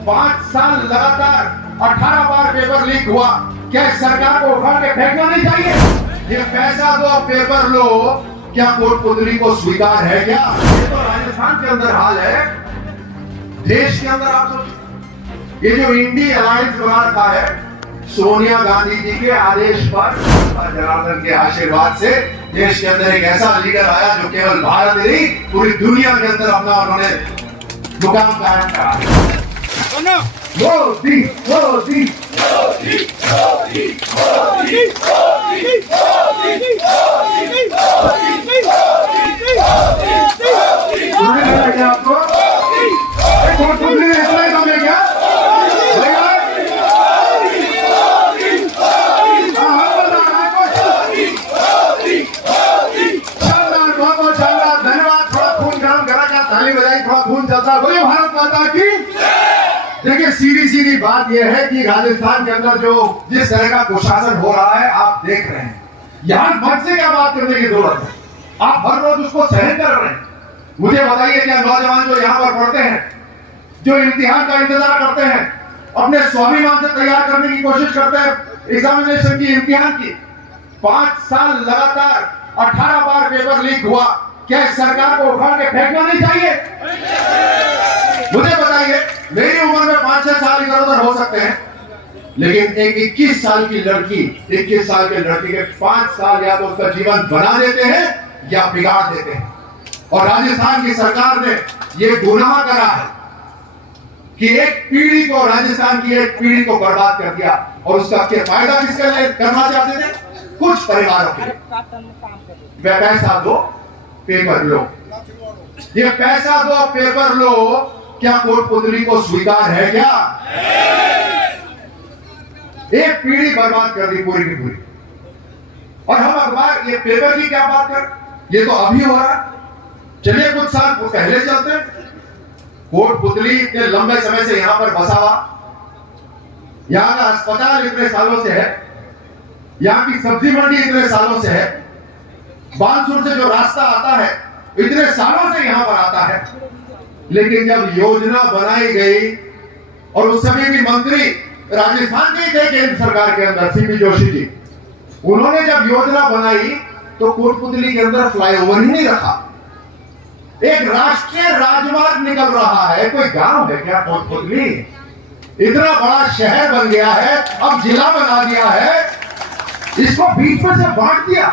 पांच साल लगातार 18 बार पेपर लीक हुआ। क्या सरकार को उठा के फेंकना नहीं चाहिए? ये पैसा दो पेपर लो, क्या कोटपुतली को स्वीकार है क्या? ये तो राजस्थान के अंदर हाल है, देश के अंदर आप सोचिए। ये जो इंडी अलायंस बना रखा है, सोनिया गांधी जी के आदेश पर, जनार्दन के आशीर्वाद से देश के अंदर एक ऐसा लीडर आया जो केवल भारत नहीं पूरी दुनिया के अंदर अपना उन्होंने मुकाम कायम करा। मोदी मोदी मोदी मोदी मोदी मोदी आपको कोटपुतली ने इतना ही दम है क्या? बोलिए भारत माता की। देखिए सीधी सीधी बात यह है कि राजस्थान के अंदर जो जिस तरह का कुशासन हो रहा है आप देख रहे हैं, यहां मन से क्या बात करने की जरूरत है? आप हर रोज उसको सहन कर रहे हैं। मुझे बताइए क्या नौजवान जो यहां पर पढ़ते हैं, जो इम्तिहान का इंतजार करते हैं, अपने स्वाभिमान से तैयार करने की कोशिश करते हैं एग्जामिनेशन की, इम्तिहान की, 5 साल लगातार 18 बार पेपर लीक हुआ। क्या सरकार को उठा के फेंकना नहीं चाहिए? मुझे बताइए, मेरी उम्र में 5-6 साल इधर उधर हो सकते हैं, लेकिन एक 21 साल की लड़की, 21 साल की लड़की के 5 साल या तो उसका जीवन बना देते हैं या बिगाड़ देते हैं। और राजस्थान की सरकार ने यह गुनाह करा है कि एक पीढ़ी को, राजस्थान की एक पीढ़ी को बर्बाद कर दिया। और उसका क्या फायदा किसके लिए करना चाहते थे? कुछ परिवारों के लिए। पैसा दो पेपर लो, ये पैसा दो पेपर लो, क्या कोटपुतली को स्वीकार है क्या? एक पीढ़ी बर्बाद कर दी पूरी की पूरी। और हम अखबार ये पेपर की क्या बात कर, ये तो अभी हो रहा। चलिए कुछ साल पहले चलते हैं। कोटपुतली इतने लंबे समय से यहां पर बसा हुआ, यहां का अस्पताल इतने सालों से है, यहां की सब्जी मंडी इतने सालों से है, बानसूर से जो रास्ता आता है इतने सालों से यहां पर आता है। लेकिन जब योजना बनाई गई, और उस समय भी मंत्री राजस्थान के थे केंद्र सरकार के अंदर, सीपी जोशी जी, उन्होंने जब योजना बनाई तो कोटपुतली के अंदर फ्लाईओवर ही नहीं रखा। एक राष्ट्रीय राजमार्ग निकल रहा है, कोई गांव है क्या कोटपुतली? इतना बड़ा शहर बन गया है, अब जिला बना दिया है, इसको बीच में से बांट दिया।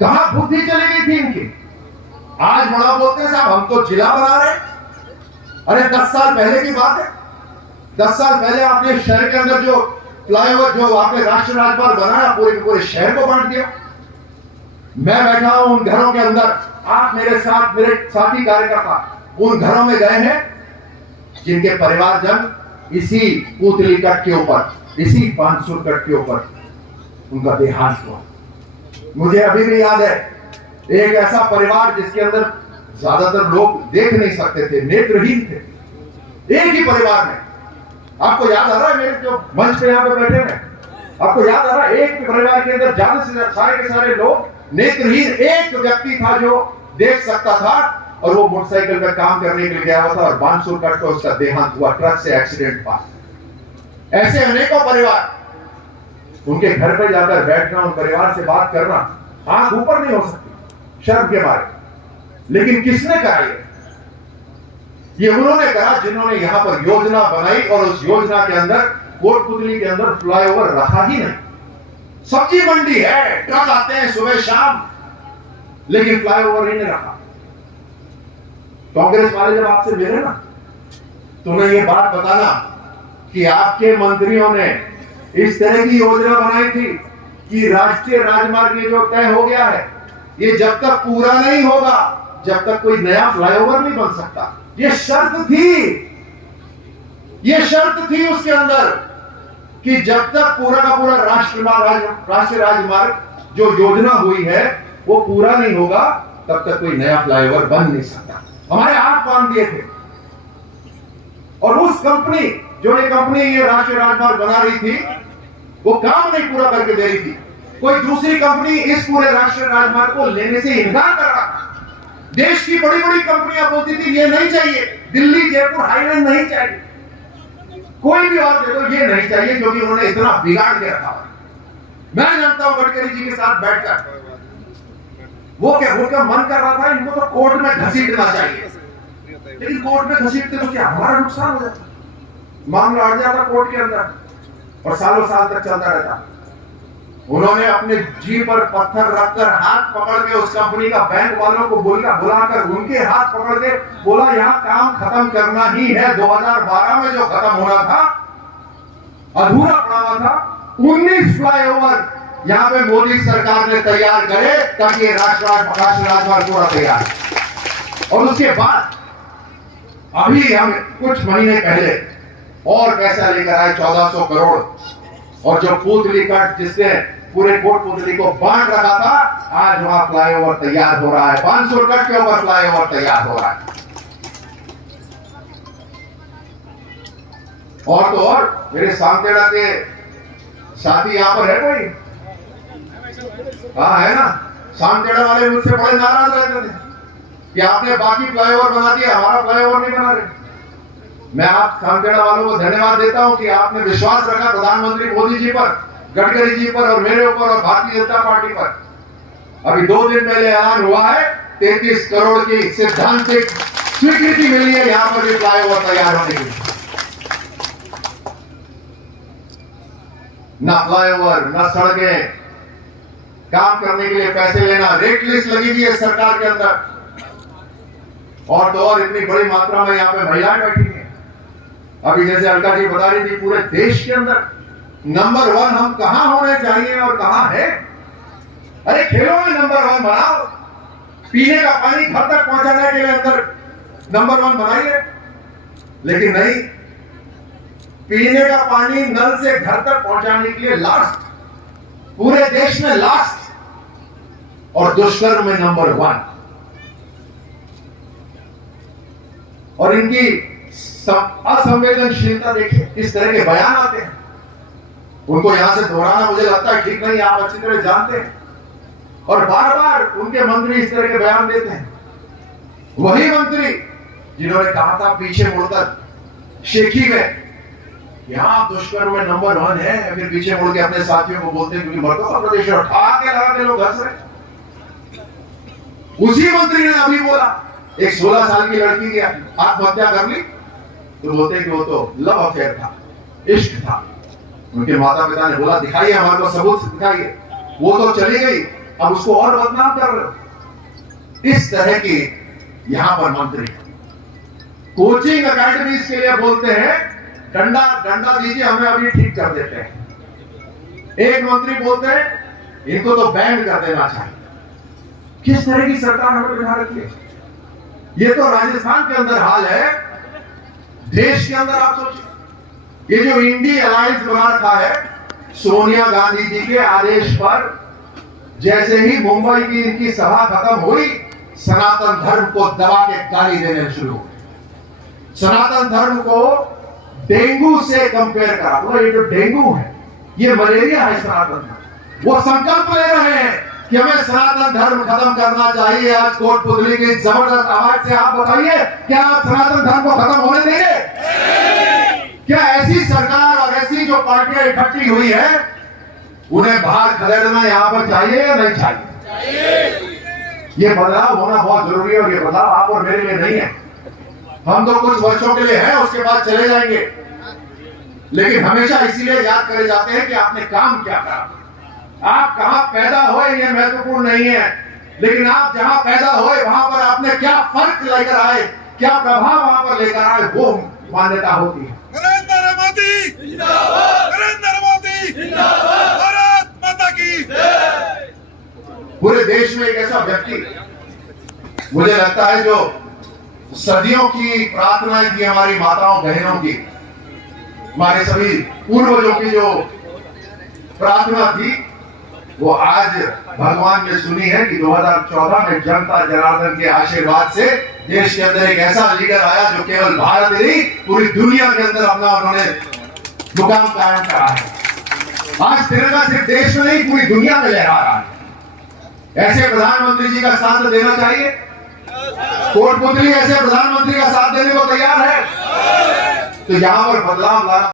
कहां बुद्धि चली गई थी इनकी? आज बड़ा बोलते हैं साहब हम तो जिला बना रहे। अरे 10 साल पहले की बात है। 10 साल पहले आपने शहर के अंदर जो फ्लाईओवर, जो आपने राष्ट्रीय राजमार्ग बनाया, पूरे शहर को बांट दिया। मैं बैठा हूं उन घरों के अंदर, आप मेरे साथ, मेरे साथी कार्यकर्ता उन घरों में गए हैं जिनके परिवारजन इसी पुतली कट के ऊपर, इसी बानसूर कट के ऊपर उनका देहांत हुआ। मुझे अभी भी याद है एक ऐसा परिवार जिसके अंदर ज्यादातर लोग देख नहीं सकते थे, नेत्रहीन थे। एक ही परिवार में, आपको याद आ रहा है, मेरे जो मंच पे यहां पे बैठे हैं, आपको याद आ रहा है, एक परिवार के अंदर ज्यादा से सारे के सारे लोग नेत्रहीन, एक व्यक्ति था जो देख सकता था, और वो मोटरसाइकिल में काम करने के लिए गया हुआ था, और बानसूर कट पर उसका देहांत हुआ, ट्रक से एक्सीडेंट हुआ। ऐसे अनेकों परिवार, उनके घर पर जाकर बैठना, उन परिवार से बात करना, आंख ऊपर नहीं हो सकती शर्म के बारे। लेकिन किसने कहा ये उन्होंने कहा जिन्होंने यहां पर योजना बनाई, और उस योजना के अंदर कोटपुतली के अंदर फ्लाईओवर रखा ही नहीं। सब्जी मंडी है, ट्रक आते हैं सुबह शाम, लेकिन फ्लाईओवर ही नहीं रखा। कांग्रेस वाले जब आपसे मिले ना, तो उन्हें ये बात बताना कि आपके मंत्रियों ने इस तरह की योजना बनाई थी कि राष्ट्रीय राजमार्ग ये जो तय हो गया है, ये जब तक पूरा नहीं होगा, जब तक कोई नया फ्लाईओवर नहीं बन सकता। ये शर्त थी उसके अंदर कि जब तक पूरा का पूरा राष्ट्रीय राजमार्ग जो योजना हुई है वो पूरा नहीं होगा, तब तक कोई नया फ्लाईओवर बन नहीं सकता। हमारे आंख बांध दिए थे। और उस कंपनी, जो ये कंपनी ये राष्ट्रीय राजमार्ग बना रही थी, वो काम नहीं पूरा करके दे रही थी। कोई दूसरी कंपनी इस पूरे राष्ट्रीय राजमार्ग को लेने से इनकार कर रहा था। देश की बड़ी बड़ी कंपनियां बोलती थी ये नहीं चाहिए, दिल्ली जयपुर हाईवे नहीं चाहिए, कोई भी और देखो ये नहीं चाहिए, क्योंकि उन्होंने इतना बिगाड़ के रखा। मैं जानता हूं गडकरी जी के साथ बैठकर वो क्या मन कर रहा था, इनको तो कोर्ट में घसीटना चाहिए, लेकिन कोर्ट में घसीटते तो क्या हमारा नुकसान हो जाता, मामला अड़ जाता कोर्ट के अंदर और सालों साल तक चलता रहता। उन्होंने अपने जी पर पत्थर रखकर हाथ पकड़ के उस कंपनी का बैंक वालों को बुलाकर उनके हाथ पकड़ के बोला यहाँ काम खत्म करना ही है। 2012 में जो खत्म होना था, अधूरा पड़ा हुआ था, 19 फ्लाईओवर यहाँ पे मोदी सरकार ने तैयार करे ताकि ये राष्ट्रीय राजमार्ग पूरा तैयार। और उसके बाद अभी हम कुछ महीने पहले और पैसा लेकर आए 1400 करोड़, और जो पुतली कट जिसने पूरे कोटपुतली को बांट रखा था, आज वहां फ्लाईओवर तैयार हो रहा है, 500 कट के ऊपर फ्लाईओवर तैयार हो रहा है। और तो और मेरे सांतेड़ा के साथी यहां पर है कोई? हाँ है ना, सांतेड़ा वाले मुझसे बड़े नाराज रहते थे कि आपने बाकी फ्लाईओवर बना दिया, हमारा फ्लाईओवर नहीं बना रहे। मैं आप सांतेड़ा वालों को धन्यवाद देता हूं कि आपने विश्वास रखा प्रधानमंत्री मोदी जी पर, गडकरी जी पर और मेरे ऊपर और भारतीय जनता पार्टी पर। अभी 2 दिन पहले ऐलान हुआ है 33 करोड़ की सैद्धांतिक स्वीकृति मिली है यहां पर भी फ्लाईओवर तैयार होने की। ना फ्लाईओवर ना सड़कें, काम करने के लिए पैसे लेना, रेट लिस्ट लगी हुई है सरकार के अंदर। और तो और इतनी बड़ी मात्रा में यहाँ पे महिलाएं बैठी हैं। अभी जैसे अलका जी बता रही थी, पूरे देश के अंदर नंबर 1 हम कहां होने चाहिए और कहां है। अरे खेलों में नंबर 1 बनाओ, पीने का पानी घर तक पहुंचाने के लिए अंदर नंबर 1 बनाइए, लेकिन नहीं, पीने का पानी नल से घर तक पहुंचाने के लिए लास्ट, पूरे देश में लास्ट, और दुष्कर्म में नंबर 1। और इनकी असंवेदनशीलता देखिए, इस तरह के बयान आते हैं, उनको यहां से दोहराना मुझे लगता है ठीक नहीं, आप अच्छी तरह जानते हैं। और बार बार उनके मंत्री इस तरह के बयान देते हैं, वही मंत्री जिन्होंने कहा था पीछे मुड़कर शेखी में यहां दुष्कर्म में नंबर 1 है, फिर पीछे मुड़ के अपने साथियों को बोलते हैं क्योंकि मर्दों का प्रदेश है, उठा के लगा के लोग हंस रहे। उसी मंत्री ने अभी बोला एक 16 साल की लड़की की आत्महत्या कर ली, तो बोलते कि वो तो लव अफेयर था, इश्क था। उनके माता पिता ने बोला दिखाइए, हमारे को सबूत दिखाइए, वो तो चली गई, अब उसको और बदनाम कर रहे हो। इस तरह की यहां पर मंत्री कोचिंग अकेडमीज के लिए बोलते हैं डंडा दीजिए, हमें अभी ठीक कर देते हैं। एक मंत्री बोलते हैं इनको तो बैन कर देना चाहिए। किस तरह की सरकार हमें बिठा रखी है। ये तो राजस्थान के अंदर हाल है, देश के अंदर आप सोचिए, ये जो इंडी अलायंस बना रखा है सोनिया गांधी जी के आदेश पर, जैसे ही मुंबई की इनकी सभा खत्म हुई, सनातन धर्म को दबा के गाली देने शुरू हो गए। सनातन धर्म को डेंगू से कंपेयर करा, बोला ये जो डेंगू है ये मलेरिया है सनातन धर्म। वो संकल्प ले रहे हैं कि हमें सनातन धर्म खत्म करना चाहिए। आज कोटपुतली की जबरदस्त आवाज से आप बताइए, क्या आप सनातन धर्म को खत्म होने देंगे? क्या ऐसी सरकार और ऐसी जो पार्टियां इकट्ठी हुई है, उन्हें बाहर खदेड़ना यहां पर चाहिए या नहीं चाहिए? ये बदलाव होना बहुत जरूरी है, और ये बदलाव आप और मेरे लिए नहीं है। हम तो कुछ वर्षों के लिए हैं, उसके बाद चले जाएंगे, लेकिन हमेशा इसीलिए याद करे जाते हैं कि आपने काम क्या करा। आप कहां पैदा हुए ये महत्वपूर्ण नहीं है, लेकिन आप जहां पैदा हुए वहां पर आपने क्या फर्क लेकर आए, क्या प्रभाव वहां पर लेकर आए, वो मान्यता होती है। नरेंद्र मोदी जिंदाबाद, नरेंद्र मोदी जिंदाबाद, भारत माता की जय। पूरे देश में एक ऐसा व्यक्ति मुझे लगता है जो सदियों की प्रार्थनाएं थी हमारी माताओं बहनों की, हमारे सभी पूर्वजों की जो प्रार्थना थी, वो आज भगवान ने सुनी है कि 2014 में जनता जनार्दन के आशीर्वाद से देश के अंदर एक ऐसा लीडर आया जो केवल भारत नहीं पूरी दुनिया के अंदर अपना उन्होंने मुकाम कायम करा है। आज तिरंगा सिर्फ देश में नहीं पूरी दुनिया में लहरा रहा है। ऐसे प्रधानमंत्री जी का साथ देना चाहिए। कोटपुतली ऐसे प्रधानमंत्री का साथ देने को तैयार है। तो यहां पर बदलाव लाना